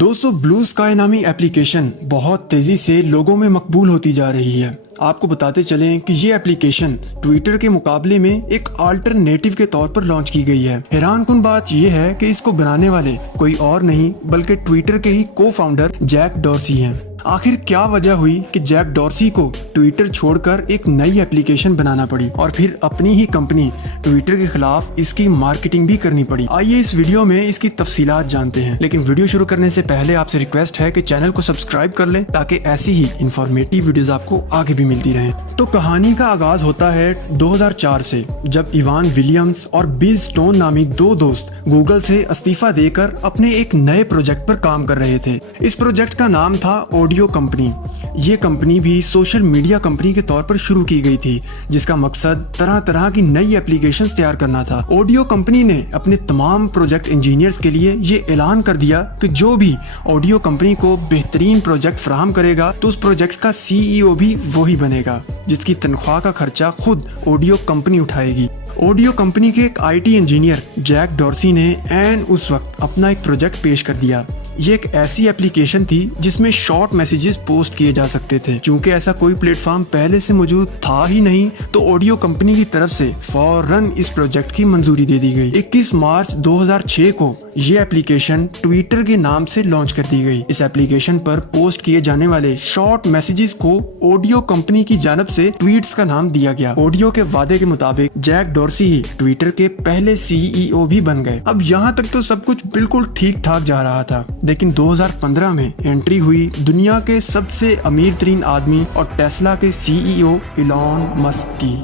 दोस्तों blue sky नामी application बहुत तेजी से लोगों में मकबूल होती जा रही है। आपको बताते चलें कि ये एप्लीकेशन ट्विटर के मुकाबले में एक अल्टरनेटिव के तौर पर लॉन्च की गई है। हैरानकुन बात यह है कि इसको बनाने वाले कोई और नहीं बल्कि ट्विटर के ही को फाउंडर जैक डॉर्सी हैं। आखिर क्या वजह हुई कि जैक डॉर्सी को ट्विटर छोड़कर एक नई एप्लीकेशन बनाना पड़ी और फिर अपनी ही कंपनी ट्विटर के खिलाफ इसकी मार्केटिंग भी करनी पड़ी। आइए इस वीडियो में इसकी तफसीलात जानते हैं, लेकिन वीडियो शुरू करने से पहले आपसे रिक्वेस्ट है कि चैनल को सब्सक्राइब कर लें ताकि ऐसी ही इंफॉर्मेटिव वीडियोस आपको आगे भी मिलती रहें। तो कहानी का आगाज होता है 2004 से, जब इवान विलियम्स और बिल स्टोन नामी दो दोस्त गूगल से इस्तीफा देकर अपने एक नए प्रोजेक्ट पर काम कर रहे थे। इस प्रोजेक्ट का नाम था ऑडियो कंपनी। ये कंपनी भी सोशल मीडिया कंपनी के तौर पर शुरू की गई थी, जिसका मकसद तरह तरह की नई एप्लीकेशंस तैयार करना था। ऑडियो कंपनी ने अपने तमाम प्रोजेक्ट इंजीनियर्स के लिए ये ऐलान कर दिया कि जो भी ऑडियो कंपनी को बेहतरीन प्रोजेक्ट फराहम करेगा तो उस प्रोजेक्ट का CEO भी वही बनेगा, जिसकी तनख्वाह का खर्चा खुद ऑडियो कंपनी उठाएगी। ऑडियो कंपनी के एक IT इंजीनियर जैक डॉर्सी ने ऐन उस वक्त अपना एक प्रोजेक्ट पेश कर दिया। ये एक ऐसी एप्लीकेशन थी जिसमें शॉर्ट मैसेजेस पोस्ट किए जा सकते थे। चूंकि ऐसा कोई प्लेटफॉर्म पहले से मौजूद था ही नहीं, तो ऑडियो कंपनी की तरफ से फौरन इस प्रोजेक्ट की मंजूरी दे दी गई। 21 मार्च 2006 को ये एप्लीकेशन ट्विटर के नाम से लॉन्च कर दी गई। इस एप्लीकेशन पर पोस्ट किए जाने वाले शॉर्ट मैसेजेस को ऑडियो कंपनी की जानब से ट्वीट्स का नाम दिया गया। ऑडियो के वादे के मुताबिक जैक डॉर्सी ही ट्विटर के पहले CEO भी बन गए। अब यहाँ तक तो सब कुछ बिल्कुल ठीक ठाक जा रहा था, लेकिन 2015 में एंट्री हुई दुनिया के सबसे अमीर तरीन आदमी और टेस्ला के CEO इलॉन मस्क की।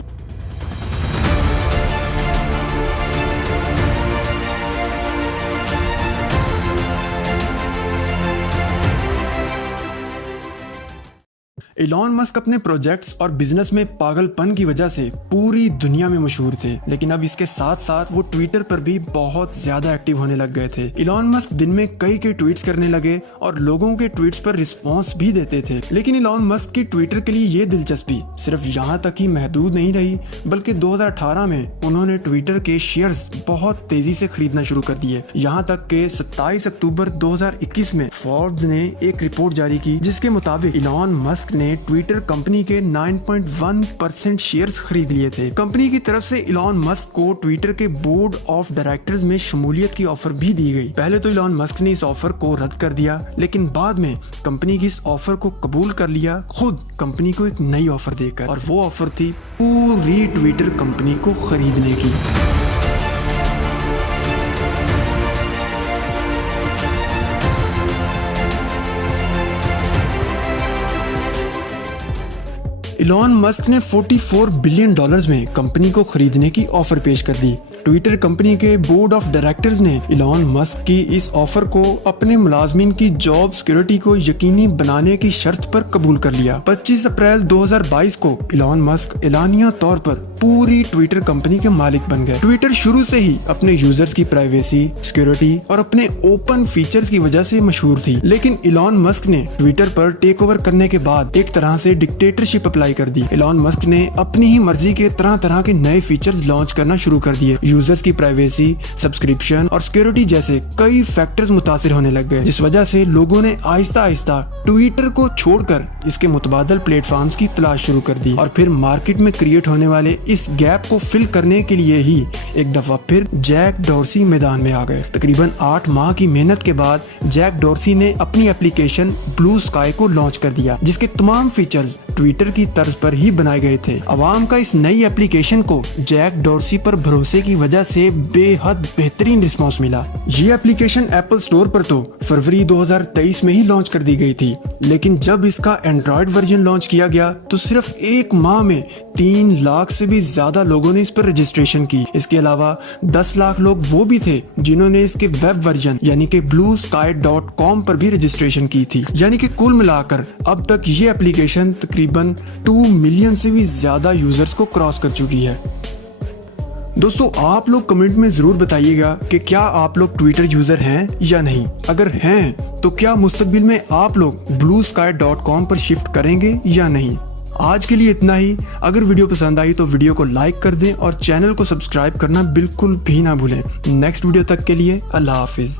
इलॉन मस्क अपने प्रोजेक्ट्स और बिजनेस में पागलपन की वजह से पूरी दुनिया में मशहूर थे, लेकिन अब इसके साथ साथ वो ट्विटर पर भी बहुत ज्यादा एक्टिव होने लग गए थे। इलॉन मस्क दिन में कई ट्वीट्स करने लगे और लोगों के ट्वीट्स पर रिस्पॉन्स भी देते थे। लेकिन इलॉन मस्क की ट्विटर के लिए ये दिलचस्पी सिर्फ यहाँ तक ही महदूद नहीं रही, बल्कि 2018 में उन्होंने ट्विटर के शेयर्स बहुत तेजी से खरीदना शुरू कर दिए। यहाँ तक के 27 अक्टूबर 2021 में फोर्ब्स ने एक रिपोर्ट जारी की, जिसके मुताबिक इलॉन मस्क ने ट्विटर कंपनी के 9.1% शेयर्स खरीद लिए थे। कंपनी की तरफ से इलॉन मस्क को ट्विटर के बोर्ड ऑफ डायरेक्टर्स में शमूलियत की ऑफर भी दी गई। पहले तो इलॉन मस्क ने इस ऑफर को रद्द कर दिया, लेकिन बाद में कंपनी की इस ऑफर को कबूल कर लिया, खुद कंपनी को एक नई ऑफर देकर, और वो ऑफर थी पूरी ट्विटर कंपनी को खरीदने की। इलॉन मस्क ने $44 बिलियन में कंपनी को खरीदने की ऑफर पेश कर दी। ट्विटर कंपनी के बोर्ड ऑफ डायरेक्टर्स ने इलॉन मस्क की इस ऑफर को अपने मुलाजमीन की जॉब सिक्योरिटी को यकीनी बनाने की शर्त पर कबूल कर लिया। 25 अप्रैल 2022 को इलॉन मस्क एलानिया तौर पर पूरी ट्विटर कंपनी के मालिक बन गए। ट्विटर शुरू से ही अपने यूजर्स की प्राइवेसी, सिक्योरिटी और अपने ओपन फीचर्स की वजह से मशहूर थी, लेकिन इलॉन मस्क ने ट्विटर पर टेक ओवर करने के बाद एक तरह से डिक्टेटरशिप अप्लाई कर दी। इलॉन मस्क ने अपनी ही मर्जी के तरह तरह के नए फीचर्स लॉन्च करना शुरू कर दिए। यूजर्स की प्राइवेसी, सब्सक्रिप्शन और सिक्योरिटी जैसे कई फैक्टर्स मुतासिर होने लग गए, जिस वजह से लोगों ने आहिस्ता आहिस्ता ट्विटर को छोड़कर इसके मुतबादल प्लेटफॉर्म्स की तलाश शुरू कर दी। और फिर मार्केट में क्रिएट होने वाले इस गैप को फिल करने के लिए ही एक दफा फिर जैक डॉर्सी मैदान में आ गए। तकरीबन 8 माह की मेहनत के बाद जैक डॉर्सी ने अपनी एप्लीकेशन ब्लू स्काई को लॉन्च कर दिया, जिसके तमाम फीचर्स ट्विटर की तर्ज पर ही बनाए गए थे। अवाम का इस नई एप्लीकेशन को जैक डॉर्सी पर भरोसे की वजह से बेहद बेहतरीन रिस्पॉन्स मिला। ये एप्लीकेशन एप्पल स्टोर पर तो फरवरी 2023 में ही लॉन्च कर दी गई थी, लेकिन जब इसका एंड्रॉयड वर्जन लॉन्च किया गया तो सिर्फ 1 माह में 3 लाख से भी ज्यादा लोगों ने इस पर रजिस्ट्रेशन की। इसके अलावा 10 लाख लोग वो भी थे जिन्होंने इसके वेब वर्जन यानी कि bluesky.com पर भी रजिस्ट्रेशन की थी। यानी कि कुल मिलाकर अब तक ये एप्लीकेशन तकरीबन 2 मिलियन से भी ज्यादा यूजर्स को क्रॉस कर चुकी है। दोस्तों आप लोग कमेंट में जरूर बताइएगा कि क्या आप लोग ट्विटर यूजर हैं या नहीं। अगर हैं तो क्या मुस्तकबिल में आप लोग bluesky.com पर शिफ्ट करेंगे या नहीं। आज के लिए इतना ही। अगर वीडियो पसंद आई तो वीडियो को लाइक कर दें और चैनल को सब्सक्राइब करना बिल्कुल भी ना भूलें। नेक्स्ट वीडियो तक के लिए अल्लाह हाफिज।